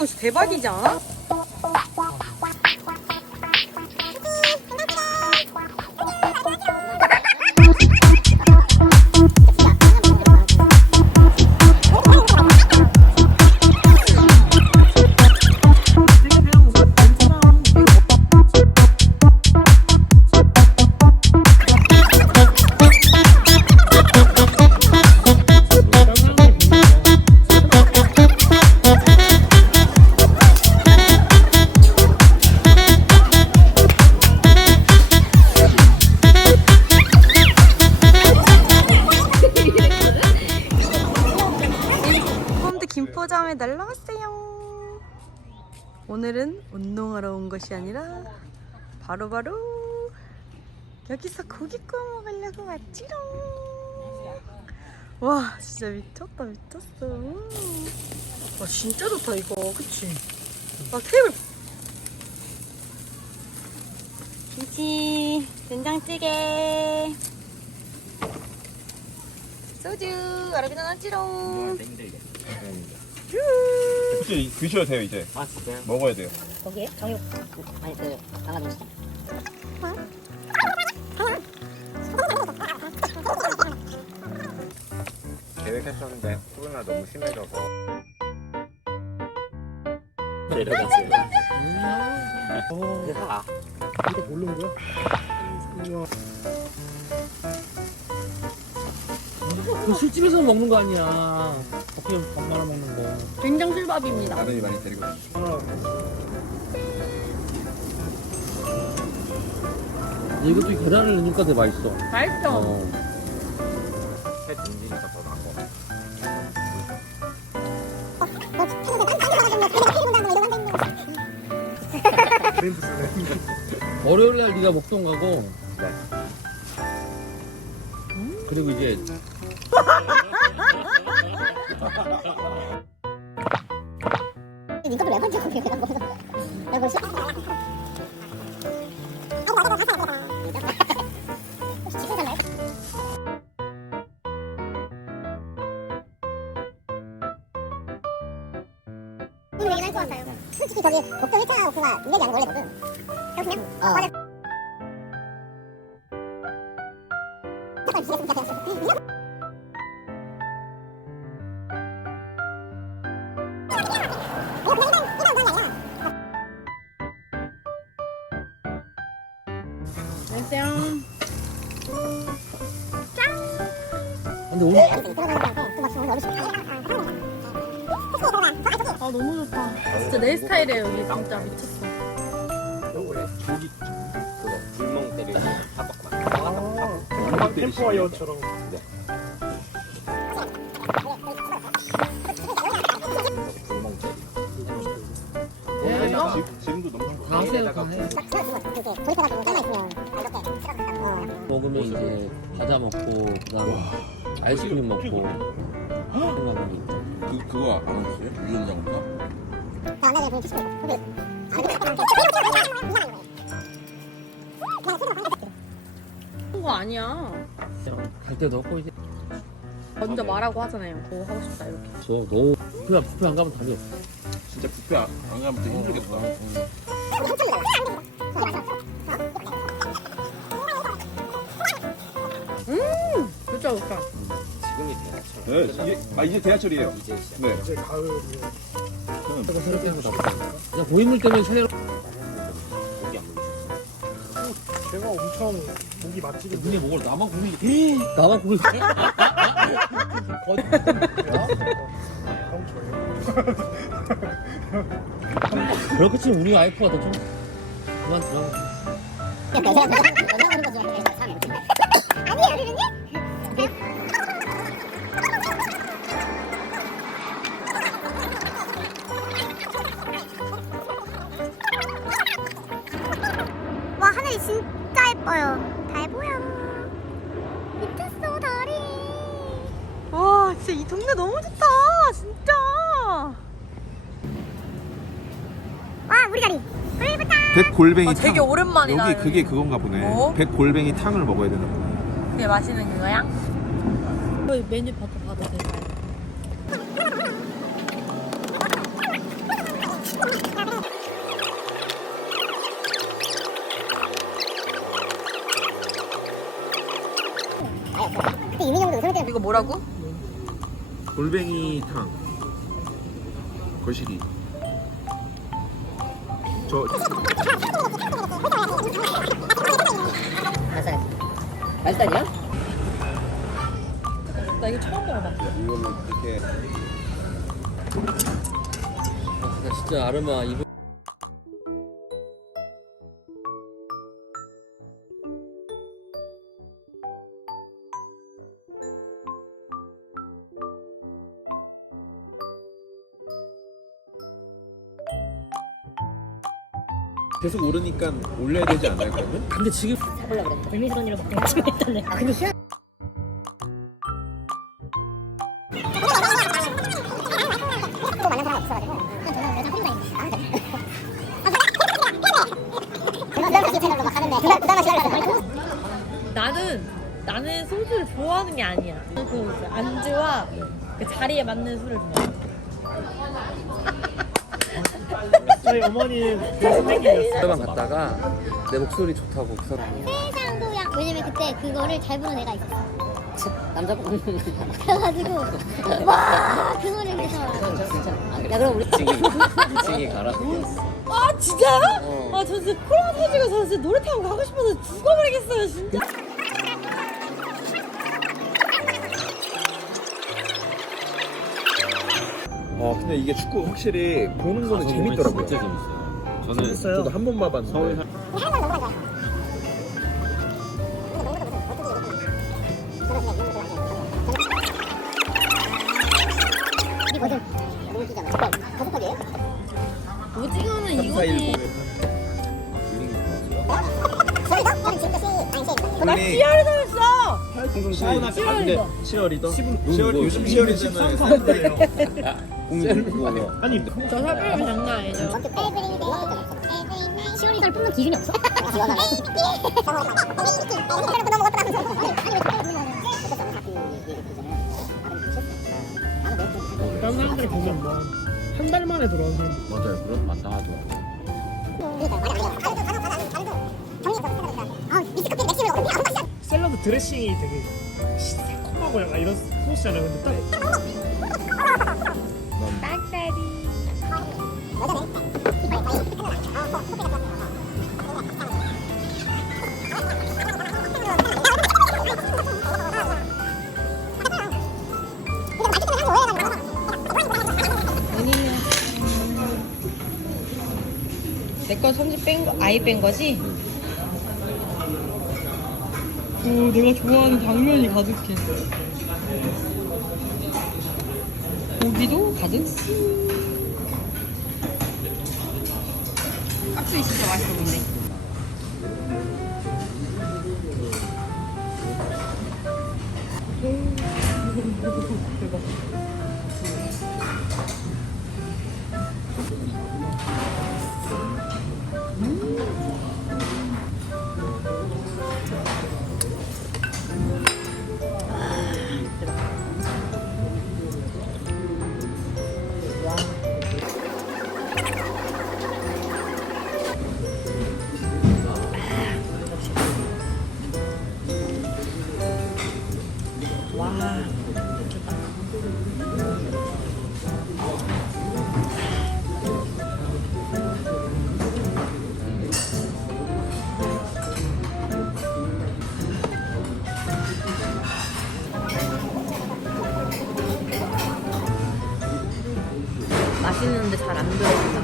거 진짜 대박이지 않아? 것이 아니라 바로 바로 여기서 고기 구워 먹으려고 왔지롱. 와 진짜 미쳤다 미쳤어. 음. 와 진짜 좋다 이거 그치? 와 테이블 김치 된장찌개 소주 아르비나 놨지롱 혹시 드셔도 돼요 이제 아 진짜요? 먹어야 돼요 거기에 정육 아니 그 강아지 계획했었는데 코로나 너무 심해져서 내려가세요. 어, 아, 이거 모르는 거야? 우와. 그 술집에서 먹는 거 아니야. 어떻게 밥 말아 먹는 거. 된장 술밥입니다. 나들이 많이 데리고 다니 근데 이것도 계란을 넣으니까 되게 맛있어. 맛있어. 어. 새 둥지니까 더 나은 거 같아 브랜드 쓰네. 월요일 날 네가 목동 가고. 네. 그리고 이제 이것도 왜 먼저 뭐뭐 같아요. 솔직히 저기 목동 1차 오프가 인맥이 아니고 원래 거든. 그렇군요? 어. 맞아. 잠깐 비례습니다 근데 오늘 아 너무 좋다. 진짜 내 스타일이에요 여기 진짜 미쳤어. 조기 그거 불멍 때리고 밥 먹고 캠프와이어처럼. 불멍 때리고 네. 지- 지금도 너무 좋아 다 새우깡 해. 조립해가지고 잘라있으면 이렇게 칠하고 먹으면 이제 과자 먹고 그다음 아이스크림 먹고 생각하면 그 그거 안 하셨어요? 유전자인가? 그런 거 아니야. 그냥 갈 때도 없고 이제 먼저 말하고 하잖아요. 뭐 하고 싶다 이렇게. 저 너무 그냥 뷔페 안 가면 답이 없어. 진짜 뷔페 안, 안 가면 되게 힘들겠다. 진짜 좋다. 네 이게 아 이제 대하철이에요 이제 시작 네 이제 가을이에요. 나빠. 그냥 고인물 때문에 새로 고기 안 먹고 제가 엄청 목이 맛집이 눈에 먹을 나만 고기 나만 고기 형 저예요. 그렇게 치면 우리 와이프가 더 좀 그만 들어. 예뻐요. 달 보여. 미쳤어, 달이. 와 진짜 이 동네 너무 좋다. 진짜. 와, 우리 다리. 백골뱅이 아, 되게 오랜만이다. 여기 그게 그건가 보네. 뭐? 백골뱅이 탕을 먹어야 되나 보네. 그게 맛있는 거야? 메뉴 받아 뭐라고? 골뱅이탕 거시기 저 맛있다니야? 나 이거 처음 먹어봐. 이거는 이렇게 나 진짜 아르마 이거 계속 오르니까 올려야 되지 그러면? 근데 지금 불미스러운 일을 먹고 아침에 했던데. 아 근데 하려고 나는 나는 소주를 좋아하는 게 아니야. 그 안주와 그 자리에 맞는 술을 좋아 저희 어머니는 그래서 땡기셨어요. 노래방 갔다가 내 목소리 좋다고 그 사람이 세상도야 왜냐면 그때 그거를 잘 부르는 애가 있었어 남자분 그래가지고 와 그 노래 그래서 야 그럼 우리 징이 징이 가라 아 진짜요? 어. 아 저 진짜 코로나 터지고 저 진짜 노래 타고 가고 싶어서 죽어버리겠어요 진짜. 어 근데 이게 축구 확실히 보는 거는 재밌더라고요 진짜 재밌어요 저는 재밌어요. 저도 한 번만 봤는데 서울 다섯 번이에요? 오징어는 3, 4, 1 이거지. 보면 저희도? 저는 지금도 시 아니 시나 네. 씨알도 했어. 사우나 시월이다. 시월이다 뭐, 시월 요즘 시월이잖아요 공부 아니 저 살빼면 장난 아니죠. 시월이설 뽑는 기준이 없어? 다른 사람들 보면 뭐한 달 만에 들어온 사람. 맞아요. 그런 맞다 하죠 샐러드 드레싱이 되게 새콤하고 약간 이런 소스잖아요. 근데 딱 내거 손질 뺀 거, 아예 뺀 거지? 오, 내가 좋아하는 당면이 가득해. 고기도 가득. 깍두기 진짜 맛있어 보이네. 맛있는데 잘 안 들어간다.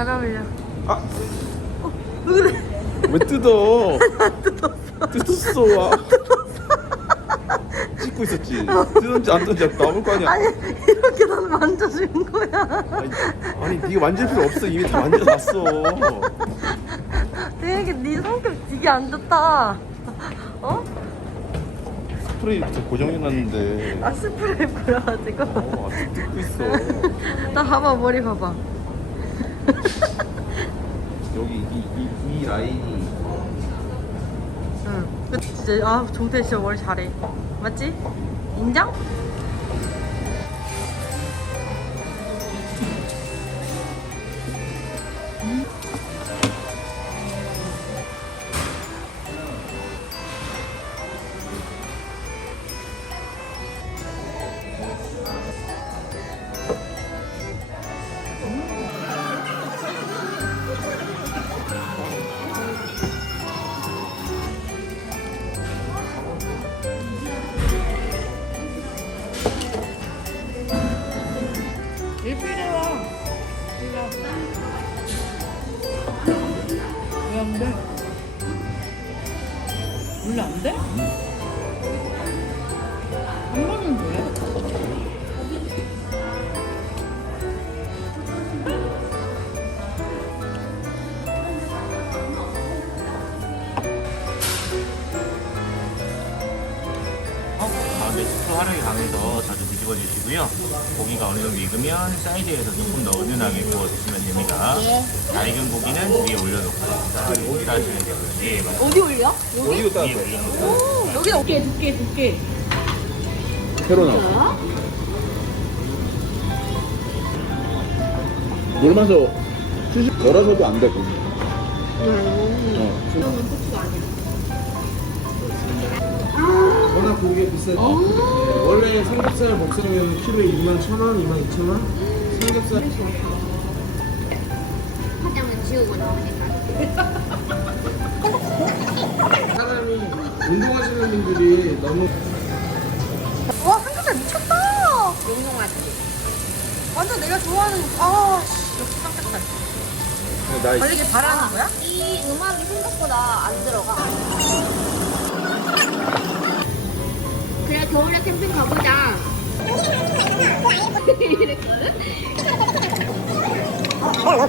잘 어울려 아! 어, 왜 그래? 왜 뜯어? 뜯었어 뜯었어 아. 찍고 있었지. 뜯었지 안 뜯었지 나올 거 아니야. 아니 이렇게 나는 만져준 거야. 아니, 아니 네가 만질 필요 없어. 이미 다 만져놨어. 되게 네 성격 되게 안 좋다. 어? 스프레이 다 고정해놨는데. 아 스프레이 뿌려가지고. 어, 아직 뜯고 있어. 나 봐봐 머리 봐봐. 여기 이, 이, 이 라인이 응. 그 진짜 아 종태 진짜 머리 잘해. 맞지? 인정? 익으면 사이드에서 조금 더 은은하게 구워 주시면 됩니다. 다 익은 고기는 위에 올려놓고 여기다 하시면 되고요. 예, 맞습니다. 어디 올려? 어디로 위에 올려놓고 여기 두께 두께 두께. 새로 나왔어. 물 마셔. 수십 걸어서도 안 되고. 어. 워낙 고기가 비싸지. 원래 삼겹살 먹으면 키로에 2만 1천 원, 2만 2천 원. 삼겹살 화장은 지우고 나오니까. 사람이 운동하시는 분들이 너무 와 삼겹살 미쳤다. 용용하지. 완전 내가 좋아하는 아 씨, 역시 삼겹살. 나 걸리길 바라는 거야? 이 음악이 생각보다 안 들어가. 겨울에 캠핑 가보자. 이랬거든? 그래.